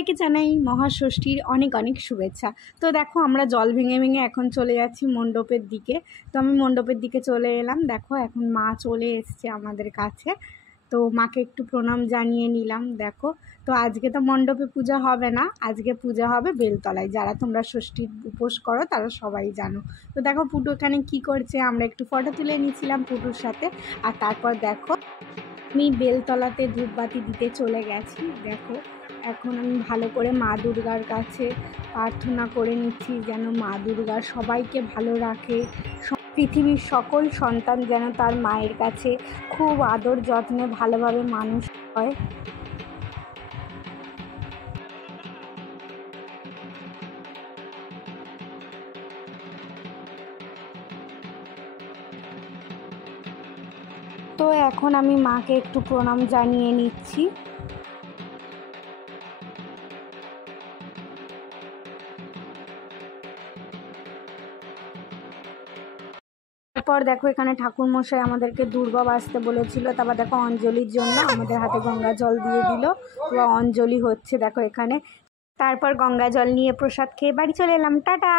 সবাইকে জানাই মহাষষ্ঠীর অনেক অনেক শুভেচ্ছা। তো দেখো আমরা জল ভেঙে ভেঙে এখন চলে যাচ্ছি মণ্ডপের দিকে। তো আমি মণ্ডপের দিকে চলে এলাম। দেখো এখন মা চলে এসছে আমাদের কাছে। তো মাকে একটু প্রণাম জানিয়ে নিলাম। দেখো তো আজকে তো মণ্ডপে পূজা হবে না, আজকে পূজা হবে বেলতলায়। যারা তোমরা ষষ্ঠীর উপোস করো তারা সবাই জানো। তো দেখো পুটু এখানে কী করছে, আমরা একটু ফটো তুলে নিয়েছিলাম পুটুর সাথে। আর তারপর দেখো আমি বেলতলাতে ধূপবাতি দিতে চলে গেছি। দেখো এখন আমি ভালো করে মা দুর্গার কাছে প্রার্থনা করে নিচ্ছি যেন মা দুর্গা সবাইকে ভালো রাখে, পৃথিবীর সকল সন্তান যেন তার মায়ের কাছে খুব আদর যত্নে ভালোভাবে মানুষ হয়। তো এখন আমি মাকে একটু প্রণাম জানিয়ে নিচ্ছি। তারপর দেখো এখানে ঠাকুরমশাই আমাদেরকে দুর্বা বাজতে বলেছিল। তারপর দেখো অঞ্জলির জন্য আমাদের হাতে গঙ্গা জল দিয়ে দিল। তো অঞ্জলি হচ্ছে দেখো এখানে। তারপর গঙ্গা জল নিয়ে প্রসাদ খেয়ে বাড়ি চলে এলাম। টাটা।